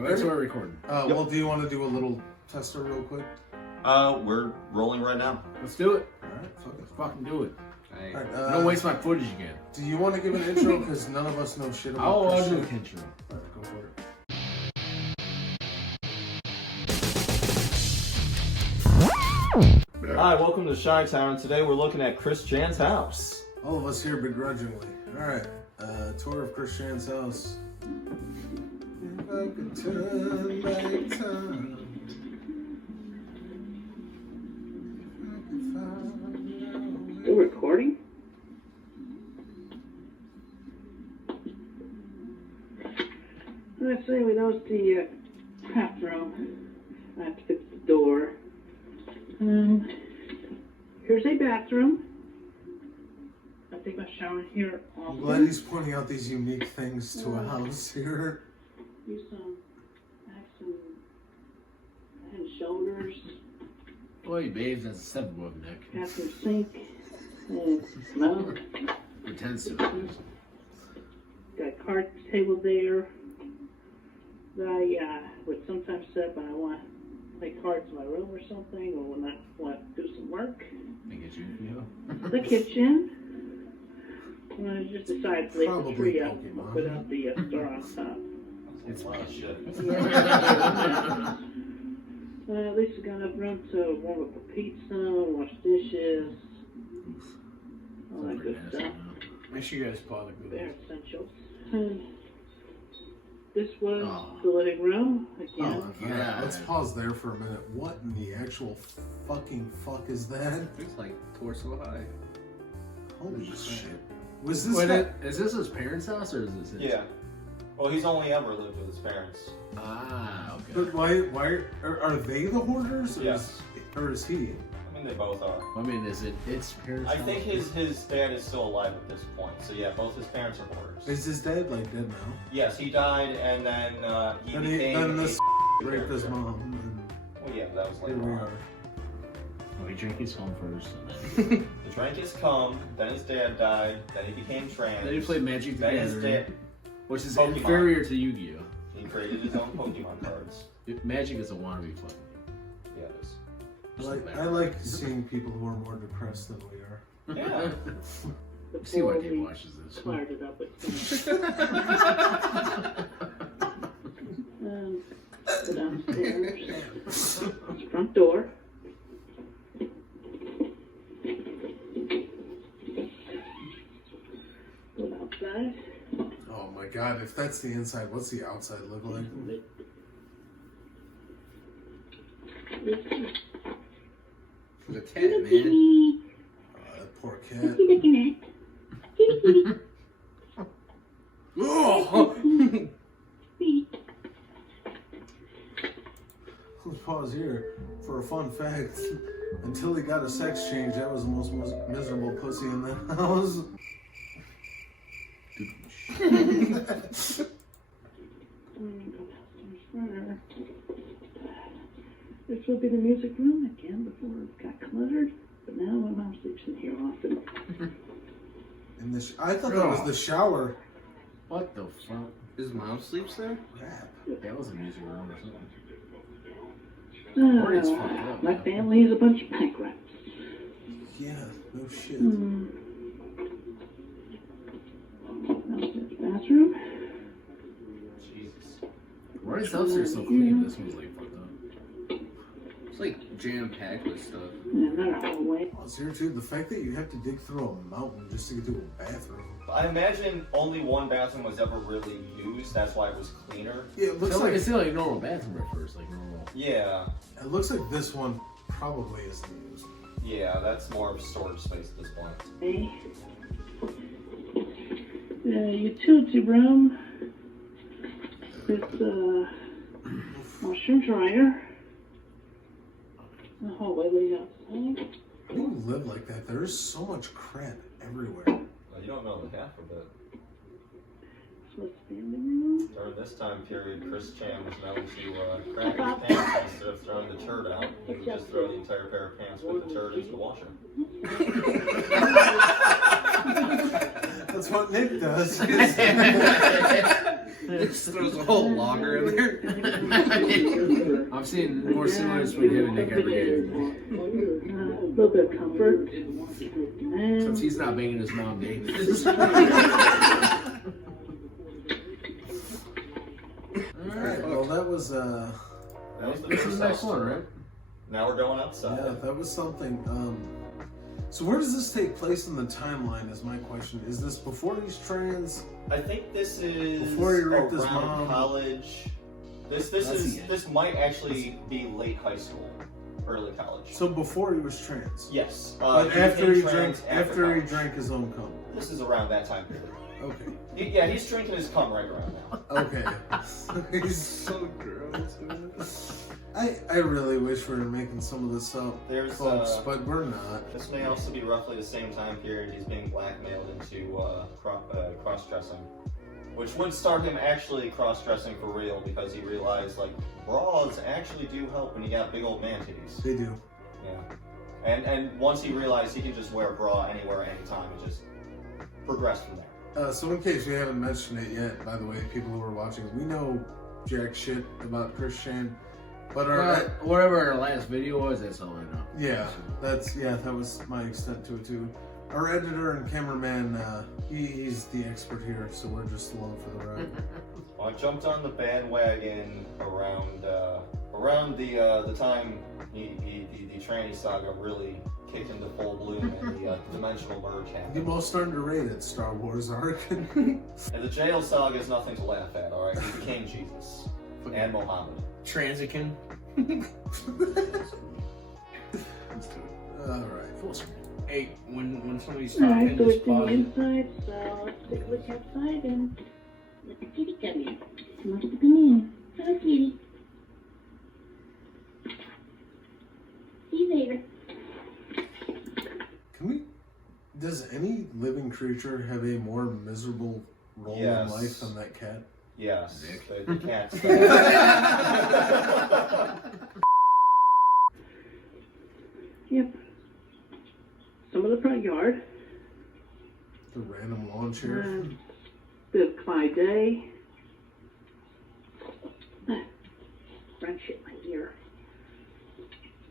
that's what we're recording. Well, do you want to do a little tester real quick? We're rolling right now. Let's do it. Alright, fuck it. Fucking do it. Hey. Alright, Don't waste my footage again. Do you want to give an intro? Because none of us know shit about I'll this do a shit. intro. Alright, go for it. Hi, welcome to Shy Town. Today we're looking at Chris Jan's house. All of us here begrudgingly. Alright, tour of Chris Jan's house. If I could turn back time. Still recording? Let's say we noticed the bathroom. I have to fix the door. Here's a bathroom. I take my shower here I'm often. glad he's pointing out these unique things to a house here. Use some, I have some head and shoulders. Boy, babes, that's a step above neck. Got some sink. No. Pretends to. Got a card table there. That I would sometimes set when I want to play cards in my room or something, or when I want to do some work. I get you. The kitchen. And I just decided to leave Probably the tree up Pokemon. without the star on top. It's a lot of shit. At least I got enough room to warm up a pizza, wash dishes, all that good stuff. Make sure you guys pause it. Bare essentials. This was Oh. the living room. Again, Oh, yeah. Let's pause there for a minute. What in the actual fucking fuck is that? It's like torso high. Holy shit. Was this Wait, guy- is this his parents' house or is this his? Yeah. Well, he's only ever lived with his parents. Ah, okay. But why are they the hoarders? Or Yes. Or is he? I mean, they both are. I mean, is it its parents' I house? think his dad is still alive at this point. So yeah, both his parents are hoarders. Is his dad like dead now? Yes, he died, and then he And became. then this a raped his character. mom. Well, yeah, that was And here later we on. are. Well, he drank his home first. The drank his cum, then his dad died, then he became trans. Then he played Magic the Then his Gathering, dad, which is Pokemon. inferior to Yu-Gi-Oh. he created his own Pokemon cards. Magic is a wannabe fucking. Yeah, it is. I like seeing people who are more depressed than we are. Yeah. See why before Dave we watches this. fired it up with go downstairs. Front door. Go outside. Oh my god, if that's the inside, what's the outside look like? The cat, man. That poor cat. Oh! Let's pause here for a fun fact. Until he got a sex change, that was the most miserable pussy in the house. This will be the music room again before it got cluttered. But now my mom sleeps in here often. And I thought that was the shower. What the fuck? His mom sleeps there? Crap. That was a music room or something. Oh, Or it's fucked up, my yeah. family is a bunch of bankrupts. Yeah, no shit. Downstairs bathroom. Jesus. Why is upstairs so clean? This one's like fucked up. It's like jam-packed with stuff. And another hallway. Pause here too. The fact that you have to dig through a mountain just to get to a bathroom. I imagine only one bathroom was ever really used. That's why it was cleaner. Yeah, it looks like It's still like a normal bathroom at first, like normal. Yeah. it looks like this one probably isn't used. Yeah, that's more of a storage space at this point. Okay. The utility room with washer and dryer. The hallway leading outside. How do you live like that? There's so much crap everywhere. Well, you don't know the half of it. This was the family room. During this time period, Chris Chan was known to crack his pants instead of throwing the turd out. He would just throw the entire pair of pants with the turd into the washer. That's what Nick does. Just throws a whole logger in there. I'm seeing more similarities between him and Nick every day. A little bit of comfort. And Since he's not banging his mom, Dave. Alright, well that was That was the This is first the next house one, tour. right? Now we're going outside. yeah, that was something. So where does this take place in the timeline is my question. Is this before he's trans? I think this is Before he raped his around mom. college. This might actually be late high school, early college. So before he was trans. Yes. But He after became he trans drank after he college. drank his own cum. This is around that time period. Okay. Yeah, he's drinking his cum right around now. Okay. He's so gross. I really wish we were making some of this up, There's folks, but we're not. this may also be roughly the same time period he's being blackmailed into cross-dressing, which would start him actually cross-dressing for real because he realized like bras actually do help when you got big old man titties. They do. Yeah, and once he realized he can just wear a bra anywhere, anytime, it just progressed from there. So in case we haven't mentioned it yet, by the way, people who are watching, we know jack shit about Christian, but Whatever our last video was, that's all I know. that was my extent to it too. Our editor and cameraman, he's the expert here, so we're just along for the ride. Well, I jumped on the bandwagon around the time the tranny saga really kicked into full bloom and the dimensional merge The happened. most underrated Star Wars arc. And the jail saga is nothing to laugh at, alright? He became Jesus. And Mohammed. Transican. Alright. Full screen. Hey, when somebody's Alright, talking, so just it's in the pause. inside, so let's take a look outside and let the kitty come in. She wants to come in. Hello, kitty. See you later. Does any living creature have a more miserable role Yes. in life than that cat? Yes. Nick. The cat's Yep. Some of the front yard. The random lawn chair. Bit of Clyde Day. Run shit my ear.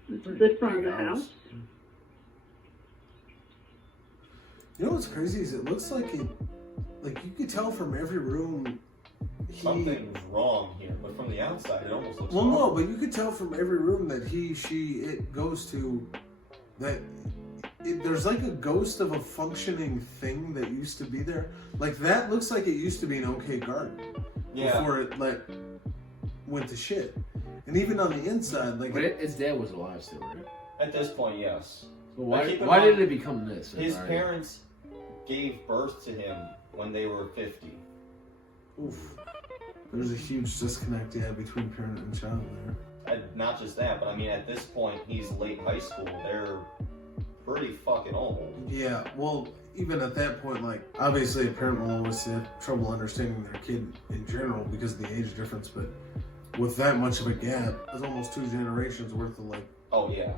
The front of the house. You know what's crazy is it looks like you could tell from every room. Something's wrong here, but from the outside it almost looks Well, wrong. no, but you could tell from every room that it goes to that. There's like a ghost of a functioning thing that used to be there. Like that looks like it used to be an okay garden before it went to shit. And even on the inside, like But his dad was alive still, right? At this point, yes. So But keep in why mind, did it become this? His Alright. parents gave birth to him when they were 50. oof, there's a huge disconnect between parent and child there. And not just that, but I mean, at this point, he's late high school. They're pretty fucking old. Yeah, well, even at that point, like, obviously a parent will always have trouble understanding their kid in general because of the age difference, but with that much of a gap, there's almost 2 generations worth of, like, Oh, yeah.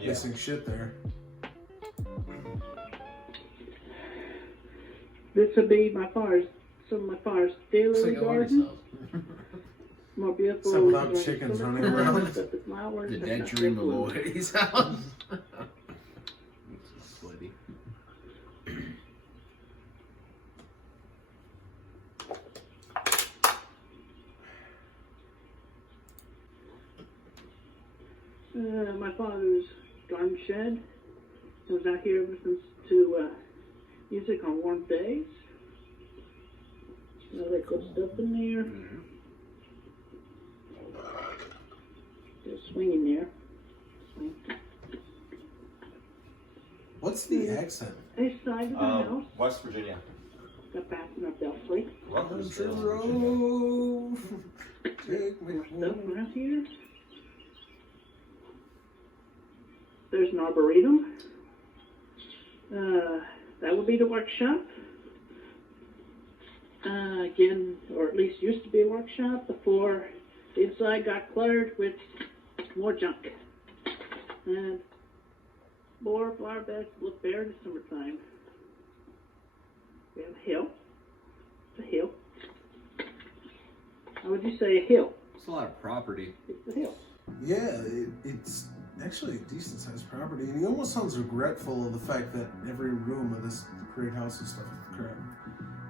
Yeah. missing shit there. This would be some of my father's It's daily like a artist's garden. house. More beautiful. Except without like, chickens summertime, running around. but the flowers. The that's dead not dream of beautiful. old Eddie's house. Sweaty. My father's garden shed. I was out here listening to music on warm days. They put stuff in there. Just swinging there. Swing. What's the accent? East side of the house. West Virginia. Got back in our belfry. Rutgers, Country Virginia. road, take me More stuff home. around here. There's an arboretum. That would be the workshop. Again, or at least used to be a workshop before the inside got cluttered with more junk. And more flower beds look bare in the summertime. We have a hill. It's a hill. How would you say a hill? It's a lot of property. It's the hill. Yeah, it's actually a decent sized property, and he almost sounds regretful of the fact that every room of this great house is stuffed with crap.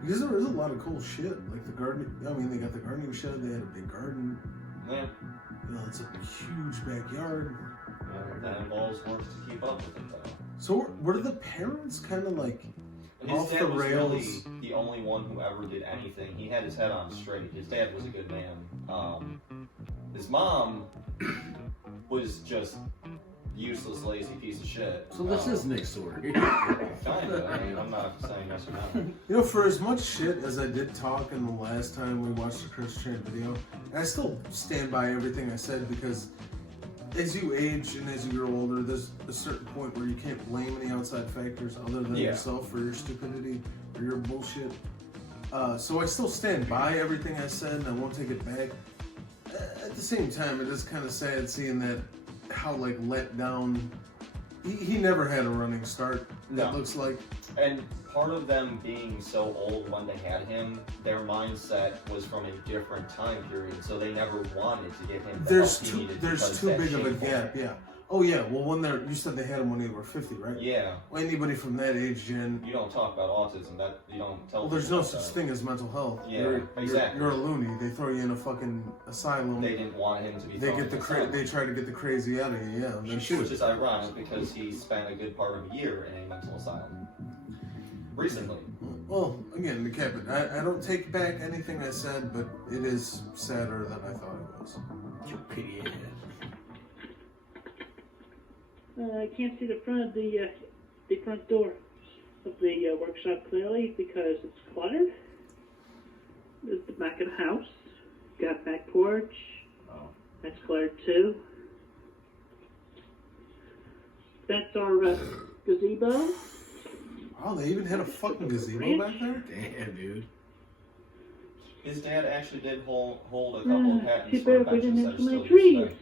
Because there is a lot of cool shit, like the garden. I mean, they got the gardening shed. They had a big garden. Yeah. You know, it's a huge backyard. That involves work to keep up with it, though. So were the parents kind of like And his off dad the was rails? really the only one who ever did anything. He had his head on straight. His dad was a good man. His mom was just useless, lazy piece of shit. So this is Nick's story. Kinda. I mean, I'm not saying yes or no. You know, for as much shit as I did talk in the last time we watched the Chris Chan video, I still stand by everything I said because as you age and as you grow older, there's a certain point where you can't blame any outside factors other than yourself for your stupidity or your bullshit. So I still stand by everything I said and I won't take it back. At the same time, it is kind of sad seeing that how like let down. He never had a running start. That looks like. And part of them being so old when they had him, their mindset was from a different time period, so they never wanted to get him the help he needed. There's too big of a gap. Yeah. Oh yeah. Well, you said they had him when they were 50, right? Yeah. Well, anybody from that age, Jen. You don't talk about autism. That you don't tell. Well, there's no people such that. thing as mental health. Yeah, exactly. You're a loony. They throw you in a fucking asylum. They didn't want him to be. They get the They try to get the crazy out of you. Yeah. Which is ironic because he spent a good part of a year in a mental asylum recently. Well, again, to cap it, I don't take back anything I said, but it is sadder than I thought it was. You pity ass. I can't see the front of the front door of the workshop clearly because it's cluttered. There's the back of the house. Got back porch. Oh. That's cluttered too. That's our gazebo. Oh, they even had a fucking gazebo back there? Damn, dude. His dad actually did hold a couple of patents too for bad we didn't inventions have that so are many still used trees. today.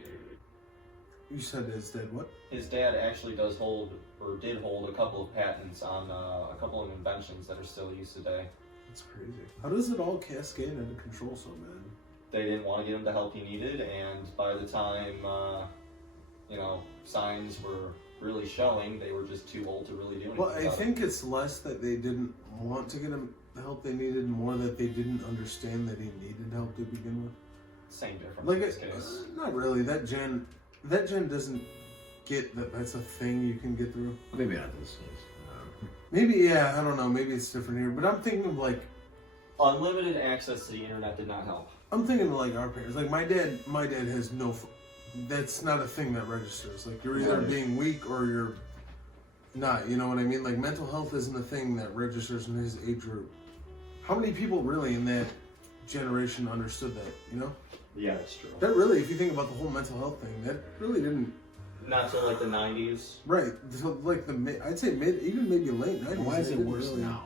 You said his dad what? His dad actually does hold, or did hold, a couple of patents on a couple of inventions that are still used today. That's crazy. How does it all cascade out of control so bad? They didn't want to get him the help he needed, and by the time, signs were really showing, they were just too old to really do anything. Well, I about think it's less that they didn't want to get him the help they needed, more that they didn't understand that he needed help to begin with. Same difference Like, in this case. not really. That gen doesn't get that that's a thing you can get through. Maybe not this case. Maybe, yeah, I don't know. Maybe it's different here. But I'm thinking of like, Unlimited access to the internet did not help. I'm thinking of like our parents. Like my dad has no, that's not a thing that registers. Like you're either being weak or you're not, you know what I mean? Like mental health isn't a thing that registers in his age group. How many people really in that generation understood that, you know? Yeah, that's true. That really, if you think about the whole mental health thing, that really didn't. Not till like the 90s. Right, so like I'd say even maybe late 90s. Why is it didn't worse really- now?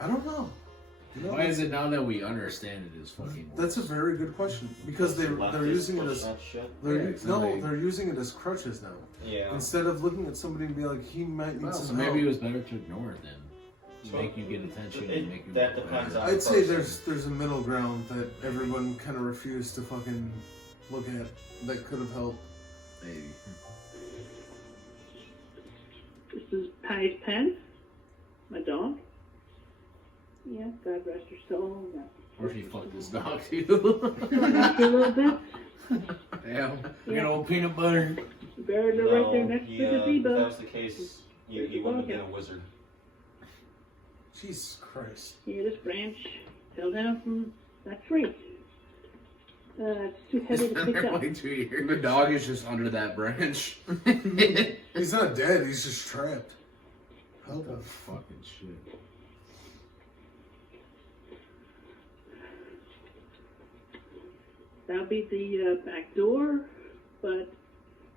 I don't know. You know, Why is it now that we understand it is fucking worse? That's a very good question because they're using it as they're using it as crutches now. Yeah. Instead of looking at somebody and be like, he might need Well, some so help. maybe it was better to ignore it then. To make you get attention and make you That depends on- I'd say there's a middle ground that everyone kind of refused to fucking look at that could have helped. Maybe. This is Patty's Pen, my dog. Yeah, God rest her soul. Or she fucked this dog too. After a little bit, Damn. We got old peanut butter. buried her right there next to the If that gazebo. was the case, he wouldn't have been a wizard. Jesus Christ. Here, this branch fell down from that tree. It's too heavy to pick up. Like 2 years. The dog is just under that branch. He's not dead, he's just trapped. Help What him. the fucking shit. That'll be the back door, but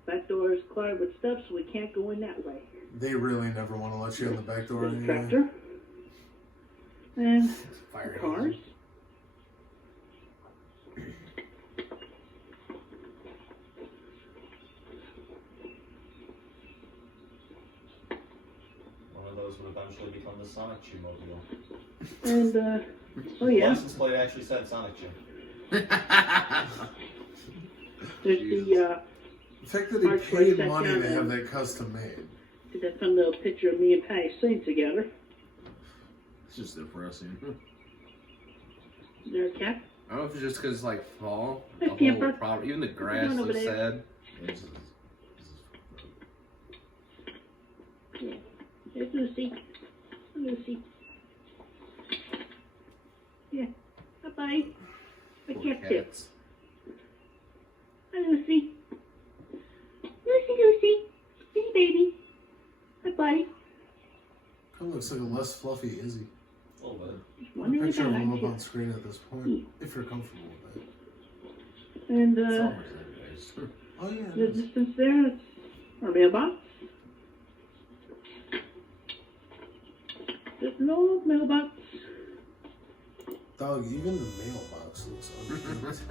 back door is cluttered with stuff, so we can't go in that way. They really never want to let you in the back door There's a anyway. tractor. And Fire cars. One of those would eventually become the Sonic Shoe mobile. And, oh yeah. License plate actually said Sonic Shoe. There's the, The fact that he March paid 22nd money to have and- that custom made. did that fun little picture of me and Patty sitting together. It's just depressing. Is there a cat? I don't know if it's just because it's like fall. Hey, The whole camper. problem, even the What grass you doing over looks there? sad. It's just- Yeah. There's Lucy. Lucy. Yeah. Hi, buddy. My Poor cat too. cats. Hi, Lucy. Lucy. Hey, baby. Hi, buddy. Kind of looks like a less fluffy Izzy. A little bit. Just Put a wondering picture of about him up you. on screen at this point, if you're comfortable with that. And, it's always that, guys. Oh yeah. the it is. distance there is our mailbox. Just an old mailbox. Dog, even the mailbox looks unkempt.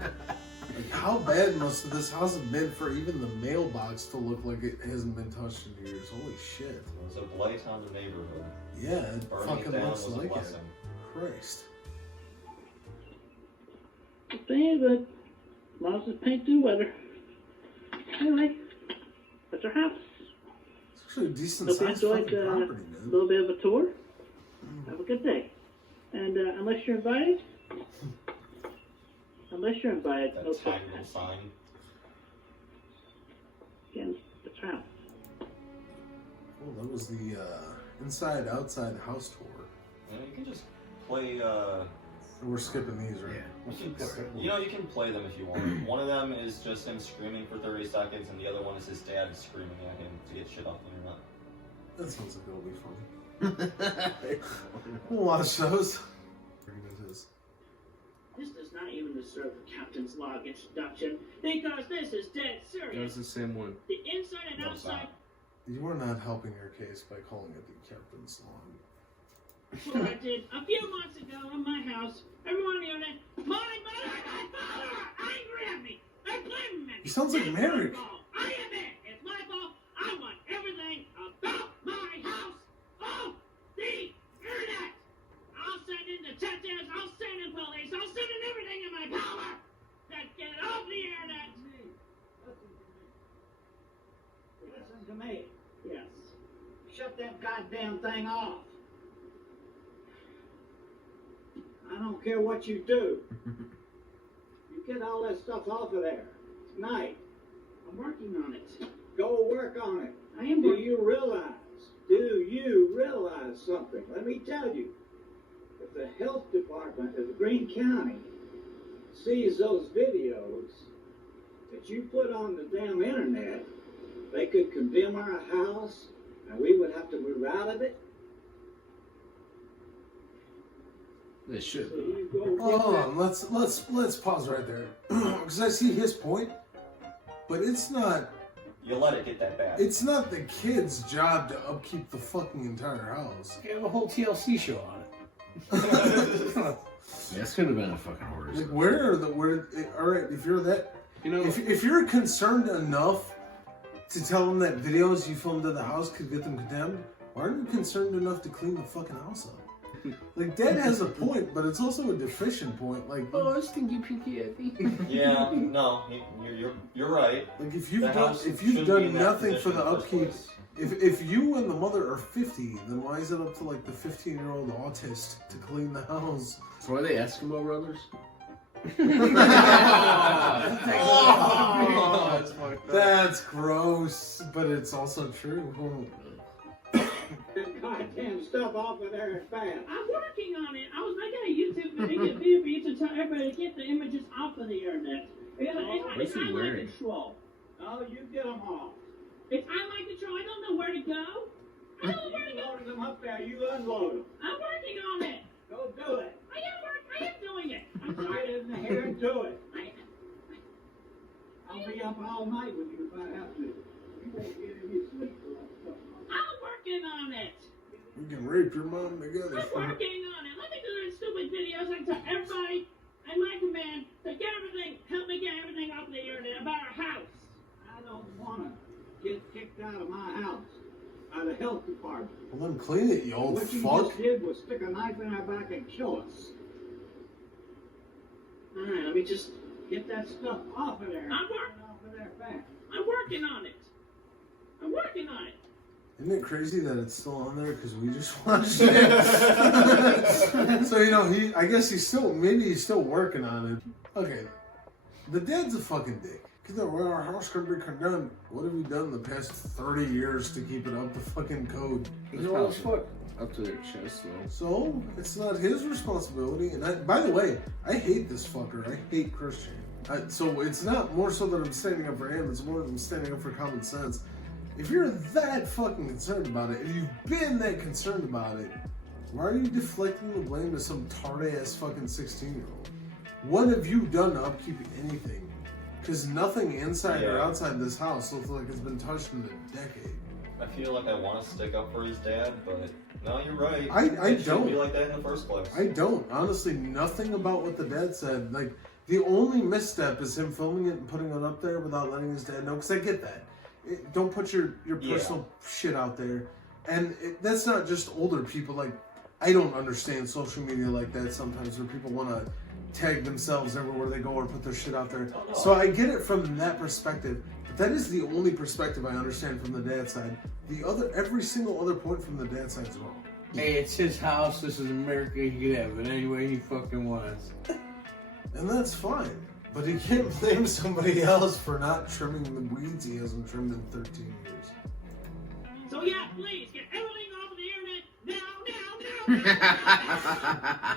Like, how bad must this house have been for even the mailbox to look like it hasn't been touched in years? Holy shit. It was a blight on the neighborhood. Yeah, it Burning it fucking down looks was a like it. blessing. Christ. Just saying, but as long as it's paint through weather. Anyway, that's our house. It's actually a decent Hope you sized enjoyed fucking a property, man. little bit of a tour. Have a good day. And unless you're invited, no That tiny little trespass. sign. Again, that's our house. Oh, that was the inside-outside house tour. And you can just play. We're skipping these, right? You know, you can play them if you want. One of them is just him screaming for 30 seconds, and the other one is his dad screaming at him to get shit off the internet. That sounds like it'll be funny. A lot of shows. This does not even deserve a captain's log introduction because this is dead That serious. was the same one. The inside and No, it's outside You are not helping your case by calling it the captain's log. tour I did a few months ago in my house. Everyone on the internet, my father, angry at me. They're blaming me. He sounds like It's Merrick. my fault. I admit, it's my fault. I want everything about my house off the internet. I'll send in detectives. I'll send in police. I'll send in everything in my power to get it off the internet. Listen to me. Yes. Shut that goddamn thing off. I don't care what you do. You get all that stuff off of there tonight. I'm working on it. Go work on it. I am Do working. you realize something? Let me tell you. If the health department of Greene County sees those videos that you put on the damn internet, they could condemn our house and we would have to move out of it. They should. So you go get Hold that. on, let's pause right there. Because I see his point, but it's not You let it get that bad. the kid's job to upkeep the fucking entire house. You have a whole TLC show on it. This could have been a fucking horror Like, story. all right, if you're that, You know, if you're concerned enough to tell them that videos you filmed at the house could get them condemned, why aren't you concerned enough to clean the fucking house up? Like, Dad has a point, but it's also a deficient point. Like, Oh, it's stinky PTSD. Yeah, no, you're right. like if The you've house done shouldn't be done in that nothing for position the in first upkeep, place. if you and the mother are 50, then why is it up to like the 15-year-old autist to clean the house? so are they Eskimo brothers? Oh, That's fucked up. That's gross, but it's also true. That goddamn stuff off of there is bad. I'm working on it. I was making a YouTube video for you to tell everybody to get the images off of the internet. What is It's he out of my wearing? control. No, you get them off. It's out of my control. I don't know where to go. I don't know where to You go. loaded them up there, you unload them. I'm working on it. Go do it. I am doing it. I'm Right sorry. in here and do it. I- I'll be up all night with you if I have to. You won't get any sleep for that stuff. I'm working on it. We can rape your mom together. I'm working on it. Let me do these stupid videos. I tell everybody at my command to get everything, help me get everything off the internet about our house. I don't want to get kicked out of my house, out of the health department. Well, then clean it, you old What you fuck. just did was stick a knife in our back and kill us. Alright, let me just get that stuff off of there. I'm working. Off of there fast. I'm working on it. I'm working on it. Isn't it crazy that it's still on there because we just watched it? So I guess he's still working on it. Okay, the dad's a fucking dick. Cause our house can be condemned. What have we done the past 30 years to keep it up to fucking code? It's probably up to their chest though. So it's not his responsibility. And by the way, I hate this fucker. I hate Christian. So it's not more so that I'm standing up for him. It's more that I'm standing up for common sense. If you're that fucking concerned about it, if you've been that concerned about it, why are you deflecting the blame to some tart-ass fucking 16-year-old? What have you done to upkeep anything? Because nothing inside or outside this house looks like it's been touched in a decade. I feel like I want to stick up for his dad, but no, you're right. I It shouldn't don't. be like that in the first place. I don't. Honestly, nothing about what the dad said. Like, the only misstep is him filming it and putting it up there without letting his dad know. Because I get that. Don't put your personal shit out there. And that's not just older people. Like, I don't understand social media like that sometimes where people want to tag themselves everywhere they go or put their shit out there. So I get it from that perspective. But that is the only perspective I understand from the dad's side. Every single other point from the dad's side is wrong. Hey, it's his house. This is America. He can have it any way he fucking wants. And that's fine. But he can't blame somebody else for not trimming the weeds he hasn't trimmed in 13 years. So yeah, please get everything off of the internet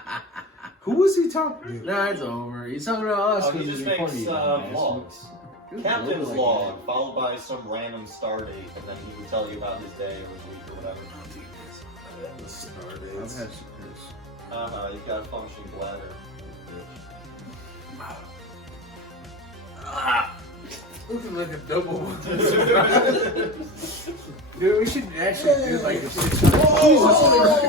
now. Who was he talking to? Nah, it's over. He's talking about us Oh, he because just he's makes recording it. vlogs. Captain's log, followed by some random star date, and then he would tell you about his day or his week or whatever. The star I've dates. had some piss. You've got a functioning bladder. Looking like a double. Dude, we should actually do like a 600.